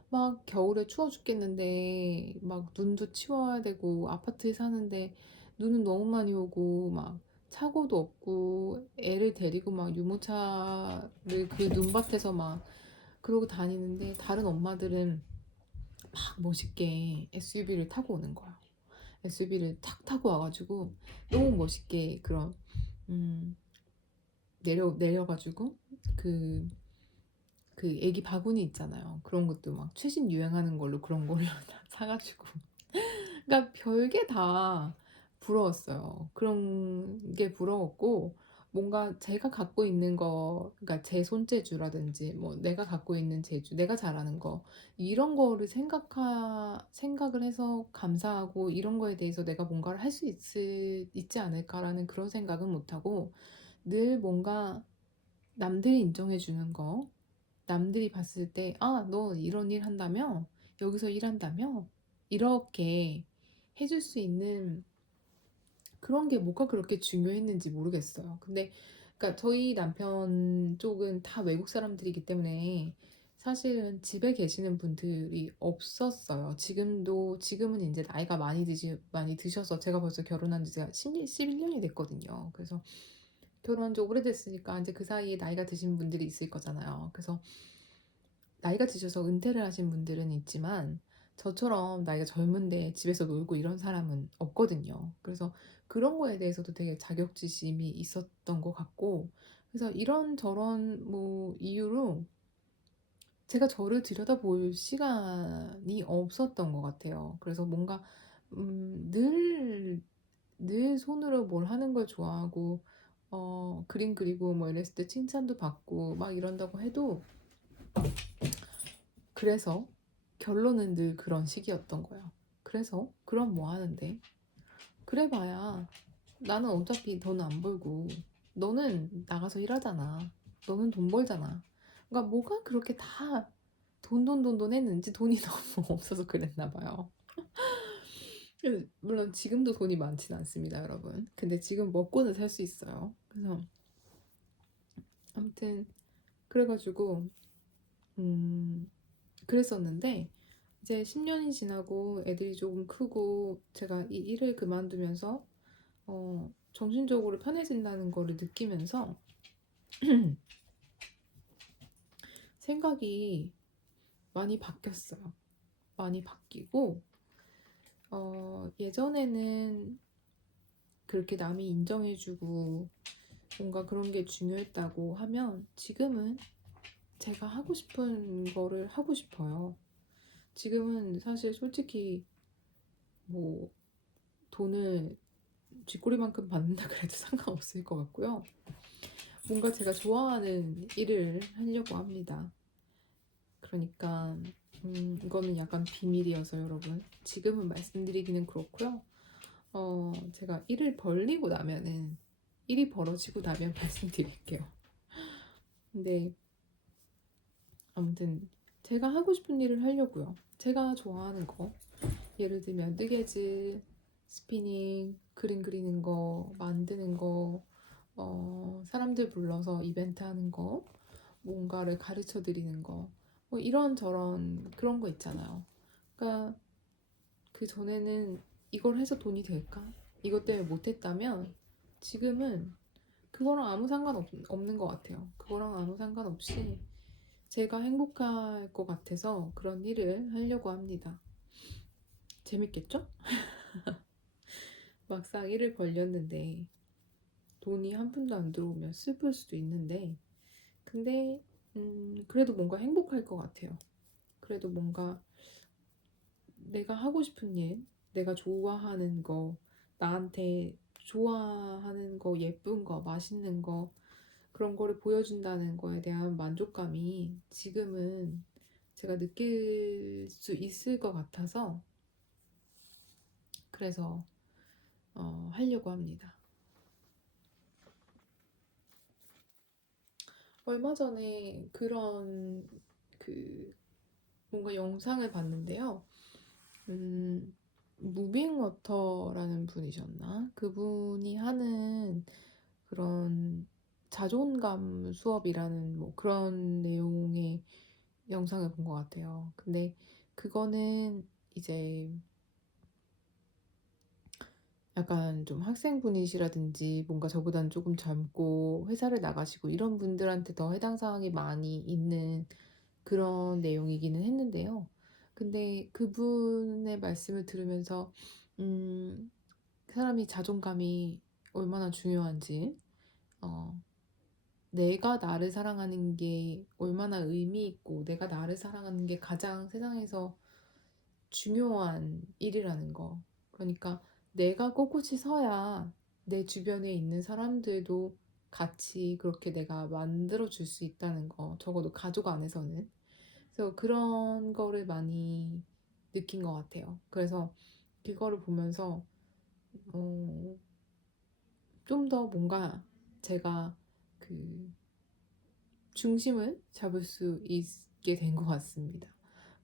막 겨울에 추워 죽겠는데 막 눈도 치워야 되고, 아파트에 사는데 눈은 너무 많이 오고 막 차고도 없고 애를 데리고 막 유모차를 그 눈밭에서 막 그러고 다니는데, 다른 엄마들은 막 멋있게 SUV를 타고 오는 거야. SUV를 탁 타고 와가지고 너무 멋있게 그런 음, 내려가지고 그 애기 바구니 있잖아요. 그런 것도 막 최신 유행하는 걸로 그런 거를 다 사가지고. 그러니까 별게 다 부러웠어요. 그런 게 부러웠고, 뭔가 제가 갖고 있는 거, 그러니까 제 손재주라든지 뭐 내가 갖고 있는 재주, 내가 잘하는 거, 이런 거를 생각을 해서 감사하고, 이런 거에 대해서 내가 뭔가를 할 수 있지 않을까라는 그런 생각은 못하고, 늘 뭔가 남들이 인정해 주는 거, 남들이 봤을 때, 아, 너 이런 일 한다며? 여기서 일한다며? 이렇게 해줄 수 있는 그런 게 뭐가 그렇게 중요했는지 모르겠어요. 근데, 그러니까 저희 남편 쪽은 다 외국 사람들이기 때문에 사실은 집에 계시는 분들이 없었어요. 지금은 이제 나이가 많이 드셔서, 제가 벌써 결혼한 지가 11년이 됐거든요. 그래서 결혼한 지 오래됐으니까 이제 그 사이에 나이가 드신 분들이 있을 거잖아요. 그래서 나이가 드셔서 은퇴를 하신 분들은 있지만, 저처럼 나이가 젊은데 집에서 놀고 이런 사람은 없거든요. 그래서 그런 거에 대해서도 되게 자격지심이 있었던 것 같고, 그래서 이런저런 뭐 이유로 제가 저를 들여다볼 시간이 없었던 것 같아요. 그래서 뭔가 늘 손으로 뭘 하는 걸 좋아하고, 그림 그리고 뭐 이랬을 때 칭찬도 받고 막 이런다고 해도, 그래서 결론은 늘 그런 식이었던 거예요. 그래서 그럼 뭐 하는데? 그래봐야 나는 어차피 돈 안 벌고 너는 나가서 일하잖아. 너는 돈 벌잖아. 그러니까 뭐가 그렇게 다 돈 했는지, 돈이 너무 없어서 그랬나 봐요. 물론 지금도 돈이 많진 않습니다, 여러분. 근데 지금 먹고는 살 수 있어요. 그래서 아무튼 그래가지고 그랬었는데, 이제 10년이 지나고 애들이 조금 크고 제가 이 일을 그만두면서 정신적으로 편해진다는 거를 느끼면서 생각이 많이 바뀌었어요. 많이 바뀌고, 예전에는 그렇게 남이 인정해주고 뭔가 그런 게 중요했다고 하면, 지금은 제가 하고 싶은 거를 하고 싶어요. 지금은 사실 솔직히 뭐 돈을 쥐꼬리만큼 받는다 그래도 상관없을 것 같고요. 뭔가 제가 좋아하는 일을 하려고 합니다. 그러니까 이거는 약간 비밀이어서 여러분 지금은 말씀드리기는 그렇고요. 제가 일이 벌어지고 나면 말씀드릴게요. 근데 아무튼 제가 하고 싶은 일을 하려고요. 제가 좋아하는 거, 예를 들면 뜨개질, 스피닝, 그림 그리는 거, 만드는 거, 사람들 불러서 이벤트 하는 거, 뭔가를 가르쳐 드리는 거, 뭐 이런저런 그런 거 있잖아요. 그러니까 그 전에는 이걸 해서 돈이 될까? 이것 때문에 못했다면, 지금은 그거랑 아무 없는 것 같아요. 그거랑 아무 상관없이 제가 행복할 것 같아서 그런 일을 하려고 합니다. 재밌겠죠? 막상 일을 벌렸는데 돈이 한 푼도 안 들어오면 슬플 수도 있는데 근데 그래도 뭔가 행복할 것 같아요. 그래도 뭔가 내가 하고 싶은 일, 내가 좋아하는 거, 나한테 좋아하는 거, 예쁜 거, 맛있는 거, 그런 거를 보여준다는 거에 대한 만족감이 지금은 제가 느낄 수 있을 것 같아서 그래서 하려고 합니다. 얼마 전에 그런 그 뭔가 영상을 봤는데요. 무빙워터라는 분이셨나? 그분이 하는 그런 자존감 수업이라는 뭐 그런 내용의 영상을 본 것 같아요. 근데 그거는 이제 약간 좀 학생분이시라든지 뭔가 저보다는 조금 젊고 회사를 나가시고 이런 분들한테 더 해당 사항이 많이 있는 그런 내용이기는 했는데요. 근데 그분의 말씀을 들으면서 사람이 자존감이 얼마나 중요한지, 어, 내가 나를 사랑하는 게 얼마나 의미 있고, 내가 나를 사랑하는 게 가장 세상에서 중요한 일이라는 거. 그러니까 내가 꼿꼿이 서야 내 주변에 있는 사람들도 같이 그렇게 내가 만들어 줄 수 있다는 거. 적어도 가족 안에서는. 그래서 그런 거를 많이 느낀 것 같아요. 그래서 그거를 보면서 좀 더 뭔가 제가 그 중심을 잡을 수 있게 된 것 같습니다.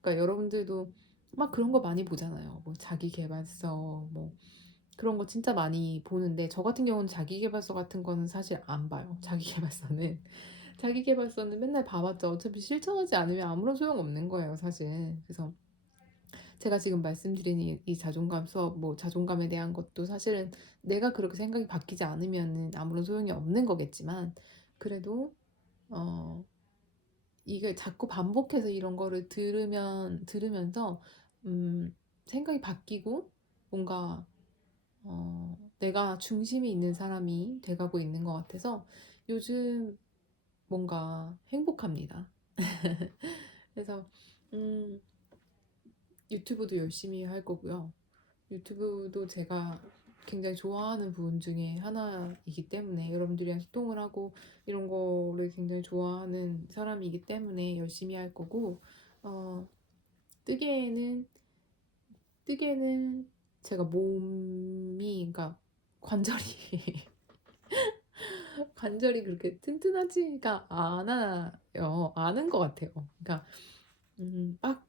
그러니까 여러분들도 막 그런 거 많이 보잖아요. 뭐 자기계발서 뭐 그런 거 진짜 많이 보는데 저 같은 경우는 자기계발서 같은 거는 사실 안 봐요. 자기계발서는 맨날 봐봤자 어차피 실천하지 않으면 아무런 소용 없는 거예요, 사실. 그래서 제가 지금 말씀드린 이 자존감 수업, 뭐 자존감에 대한 것도 사실은 내가 그렇게 생각이 바뀌지 않으면 아무런 소용이 없는 거겠지만 그래도 어 이게 자꾸 반복해서 이런 거를 들으면서 생각이 바뀌고 뭔가 내가 중심이 있는 사람이 돼가고 있는 것 같아서 요즘 뭔가 행복합니다. 그래서 음, 유튜브도 열심히 할 거고요. 유튜브도 제가 굉장히 좋아하는 부분 중에 하나이기 때문에 여러분들이랑 소통을 하고 이런 거를 굉장히 좋아하는 사람이기 때문에 열심히 할 거고 어, 뜨개는 뜨개는 제가 몸이 그러니까 관절이 관절이 그렇게 튼튼하지가 않아요. 아는 것 같아요. 그러니까 막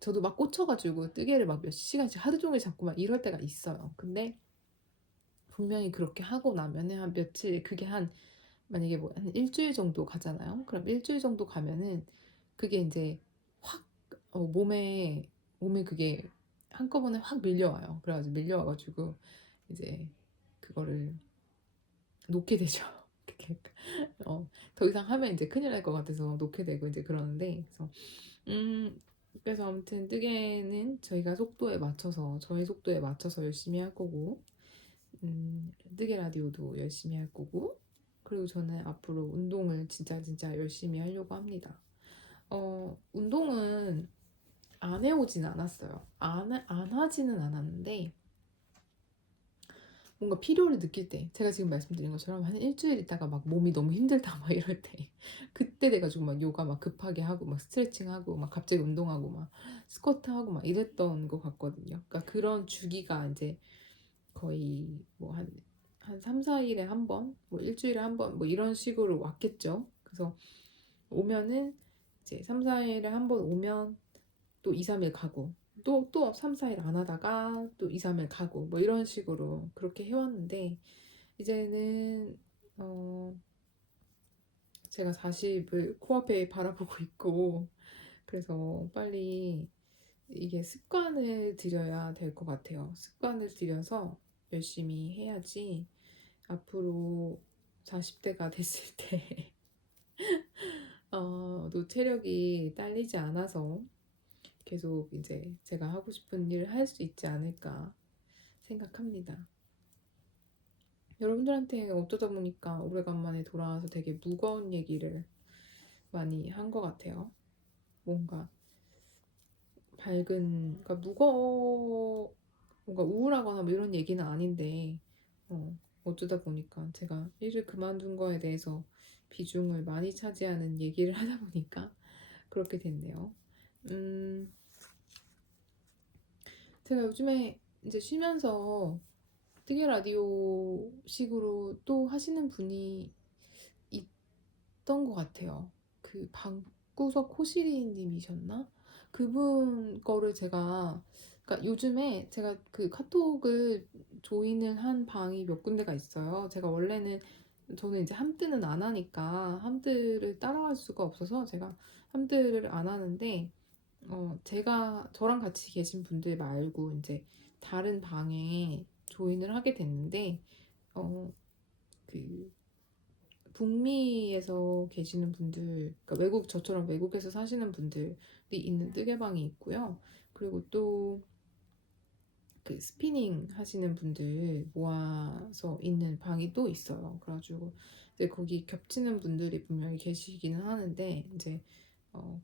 저도 막 꽂혀가지고 뜨개를 막 몇 시간씩 하루 종일 잡고 막 이럴 때가 있어요. 근데 분명히 그렇게 하고 나면은 한 며칠 그게 한 만약에 뭐 한 일주일 정도 가잖아요. 그럼 일주일 정도 가면은 그게 이제 확 몸에 그게 한꺼번에 확 밀려와요. 그래가지고 밀려와가지고 이제 그거를 놓게 되죠. 그게 더 이상 하면 이제 큰일 날 것 같아서 놓게 되고 이제 그러는데 음 그래서 아무튼 뜨개는 저희가 속도에 맞춰서 저희 속도에 맞춰서 열심히 할 거고 뜨개 라디오도 열심히 할 거고 그리고 저는 앞으로 운동을 진짜 열심히 하려고 합니다. 운동은 안 해오진 않았어요. 안 하지는 않았는데 뭔가 필요를 느낄 때 제가 지금 말씀드린 것처럼 한 일주일 있다가 막 몸이 너무 힘들다 막 이럴 때 그때 돼가지고 막 요가 막 급하게 하고 막 스트레칭 하고 막 갑자기 운동하고 막 스쿼트 하고 막 이랬던 것 같거든요. 그러니까 그런 주기가 이제 거의 뭐 한 3, 4일에 한 번, 뭐 일주일에 한 번, 뭐 이런 식으로 왔겠죠. 그래서 오면은 이제 3, 4일에 한 번 오면 또 2, 3일 가고 또 3, 4일 안 하다가 또 2, 3일 가고 뭐 이런 식으로 그렇게 해왔는데 이제는 제가 40을 코앞에 바라보고 있고 그래서 빨리 이게 습관을 들여야 될 것 같아요. 습관을 들여서 열심히 해야지 앞으로 40대가 됐을 때 또 체력이 딸리지 않아서 계속 이제 제가 하고 싶은 일을 할 수 있지 않을까 생각합니다. 여러분들한테 어쩌다 보니까 오래간만에 돌아와서 되게 무거운 얘기를 많이 한 것 같아요. 뭔가 그러니까 뭔가 우울하거나 뭐 이런 얘기는 아닌데, 어쩌다 보니까 제가 일을 그만둔 거에 대해서 비중을 많이 차지하는 얘기를 하다 보니까 그렇게 됐네요. 음, 제가 요즘에 이제 쉬면서 뜨개 라디오 식으로 또 하시는 분이 있던 것 같아요. 그 방구석 호시리님이셨나? 그분 거를 그러니까 요즘에 제가 그 카톡을 조인을 한 방이 몇 군데가 있어요. 저는 이제 함뜨는 안 하니까 함뜨를 따라갈 수가 없어서 제가 함뜨를 안 하는데, 저랑 같이 계신 분들 말고 이제 다른 방에 조인을 하게 됐는데, 어, 그 북미에서 계시는 분들, 그러니까 저처럼 외국에서 사시는 분들이 있는 뜨개방이 있고요. 그리고 또 그 스피닝 하시는 분들 모아서 있는 방이 또 있어요. 그래가지고 이제 거기 겹치는 분들이 분명히 계시기는 하는데, 이제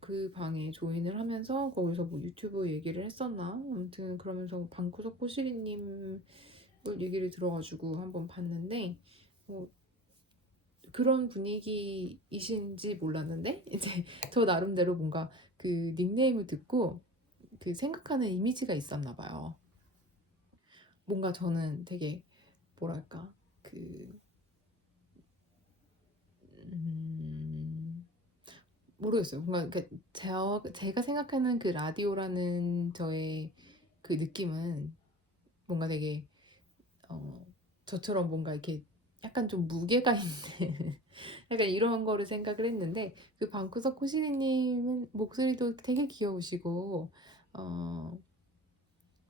그 방에 조인을 하면서 거기서 뭐 유튜브 얘기를 했었나? 아무튼 그러면서 방구석 호시리님 얘기를 들어가지고 한번 봤는데, 어, 그런 분위기이신지 몰랐는데 이제 저 나름대로 뭔가 그 닉네임을 듣고 그 생각하는 이미지가 있었나 봐요. 뭔가 저는 되게 뭐랄까 그 음, 모르겠어요. 뭔가 제가 생각하는 그 라디오라는 저의 그 느낌은 뭔가 되게 저처럼 뭔가 이렇게 약간 좀 무게가 있는 약간 이런 거를 생각을 했는데, 그 방구석 호시리님은 목소리도 되게 귀여우시고 어,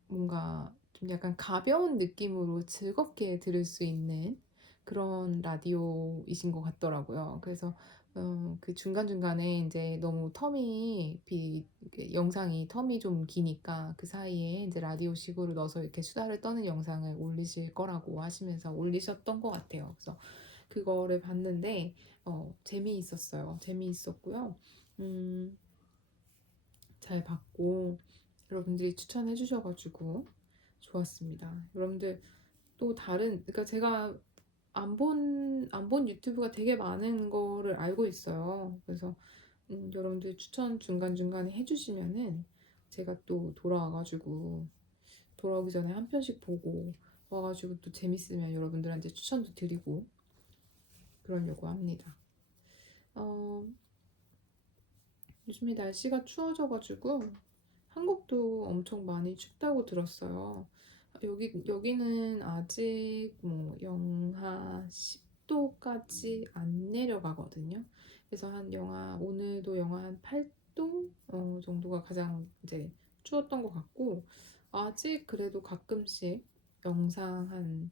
뭔가 좀 약간 가벼운 느낌으로 즐겁게 들을 수 있는 그런 라디오이신 것 같더라고요. 그래서 그 중간중간에 이제 너무 그 영상이 텀이 좀 기니까 그 사이에 이제 라디오식으로 넣어서 이렇게 수다를 떠는 영상을 올리실 거라고 하시면서 올리셨던 것 같아요. 그래서 그거를 봤는데 재미있었어요. 재미있었고요. 음, 잘 봤고 여러분들이 추천해 주셔가지고 좋았습니다. 여러분들 또 그러니까 제가 안 본 유튜브가 되게 많은 거를 알고 있어요. 그래서 여러분들 추천 중간중간에 해주시면은 제가 또 돌아오기 전에 한 편씩 보고 와가지고 또 재밌으면 여러분들한테 추천도 드리고 그러려고 합니다. 어, 요즘에 날씨가 추워져가지고 한국도 엄청 많이 춥다고 들었어요. 여기는 아직 뭐 영하 10도까지 안 내려가거든요. 그래서 오늘도 영하 한 8도 정도가 가장 이제 추웠던 것 같고, 아직 그래도 가끔씩 영상 한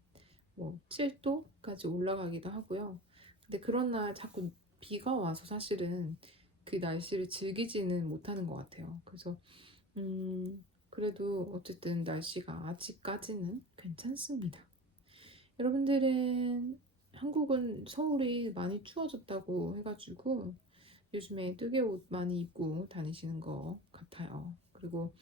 뭐 7도까지 올라가기도 하고요. 근데 그런 날 자꾸 비가 와서 사실은 그 날씨를 즐기지는 못하는 것 같아요. 그래서 그래도 어쨌든 날씨가 아직까지는 괜찮습니다. 한국은 서울이 많이 추워졌다고 해가지고 요즘에 뜨개 옷 많이 입고 다니시는 것 같아요. 그리고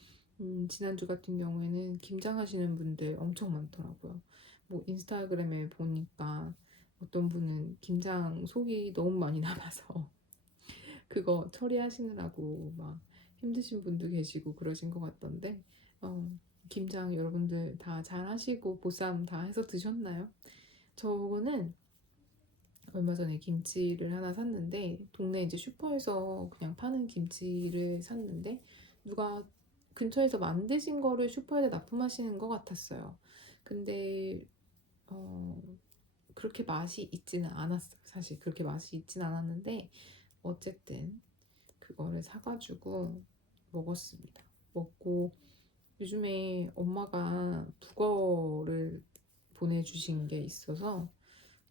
지난주 같은 경우에는 김장하시는 분들 엄청 많더라고요. 뭐 인스타그램에 보니까 어떤 분은 김장 속이 너무 많이 남아서 그거 처리하시느라고 막 힘드신 분도 계시고 그러신 것 같던데, 어, 김장 여러분들 다 잘 하시고 보쌈 다 해서 드셨나요? 저는 얼마 전에 김치를 하나 샀는데, 동네 이제 슈퍼에서 그냥 파는 김치를 샀는데 누가 근처에서 만드신 거를 슈퍼에다 납품하시는 것 같았어요. 근데 어, 그렇게 맛이 있지는 않았어요. 사실 그렇게 맛이 있진 않았는데 어쨌든 그거를 사가지고 먹었습니다. 먹고 요즘에 엄마가 북어를 보내주신 게 있어서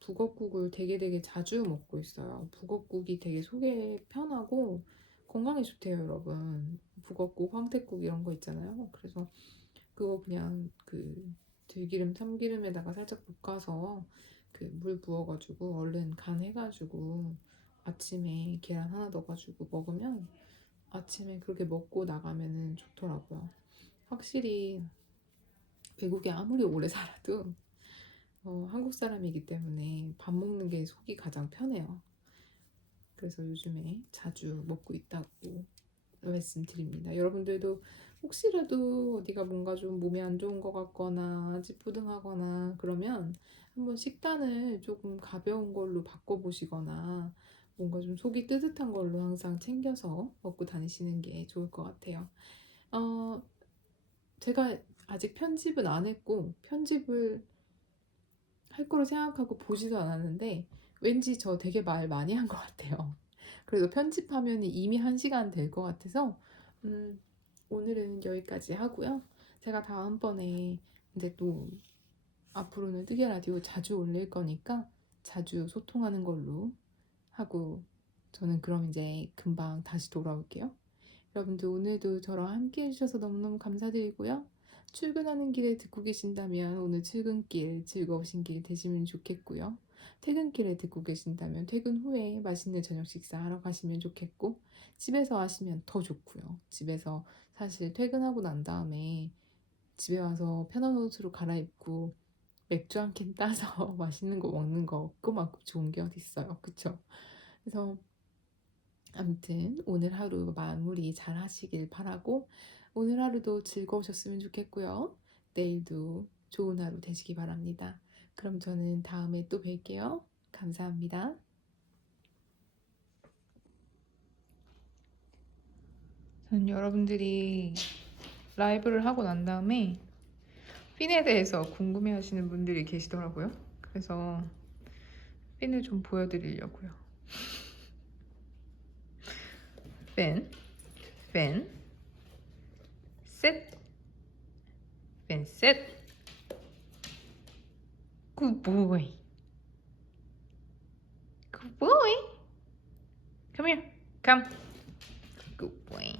북엇국을 되게 자주 먹고 있어요. 북엇국이 되게 속에 편하고 건강에 좋대요, 여러분. 북엇국, 황태국 이런 거 있잖아요. 그래서 그거 그냥 그 들기름, 참기름에다가 살짝 볶아서 그 물 부어가지고 얼른 간 해가지고 아침에 계란 하나 넣어가지고 먹으면 아침에 그렇게 먹고 나가면은 좋더라고요. 확실히 외국에 아무리 오래 살아도 한국 사람이기 때문에 밥 먹는 게 속이 가장 편해요. 그래서 요즘에 자주 먹고 있다고 말씀드립니다. 여러분들도 혹시라도 어디가 뭔가 좀 몸에 안 좋은 것 같거나 찌뿌둥하거나 그러면 한번 식단을 조금 가벼운 걸로 바꿔보시거나 뭔가 좀 속이 뜨뜻한 걸로 항상 챙겨서 먹고 다니시는 게 좋을 것 같아요. 어, 제가 아직 편집은 안 했고 편집을 할 거로 생각하고 보지도 않았는데 왠지 저 되게 말 많이 한 것 같아요. 그래서 편집하면 이미 1시간 될 것 같아서 오늘은 여기까지 하고요. 제가 다음번에 이제 또 앞으로는 뜨개 라디오 자주 올릴 거니까 자주 소통하는 걸로 하고 저는 그럼 이제 금방 다시 돌아올게요. 여러분들 오늘도 저랑 함께 해주셔서 너무너무 감사드리고요. 출근하는 길에 듣고 계신다면 오늘 출근길 즐거우신 길 되시면 좋겠고요. 퇴근길에 듣고 계신다면 퇴근 후에 맛있는 저녁 식사하러 가시면 좋겠고 집에서 하시면 더 좋고요. 집에서 사실 퇴근하고 난 다음에 집에 와서 편한 옷으로 갈아입고 맥주 한 캔 따서 맛있는 거 먹는 거 그거만큼 좋은 게 어디 있어요. 그쵸? 그래서 아무튼 오늘 하루 마무리 잘 하시길 바라고 오늘 하루도 즐거우셨으면 좋겠고요. 내일도 좋은 하루 되시기 바랍니다. 그럼 저는 다음에 또 뵐게요. 감사합니다. 저는 여러분들이 라이브를 하고 난 다음에 핀에 대해서 궁금해 하시는 분들이 계시더라고요. 그래서 핀을 좀 보여드리려고요. 펜, 펜, 셋, 펜, 셋. Good boy. Good boy. Come here. Come. Good boy.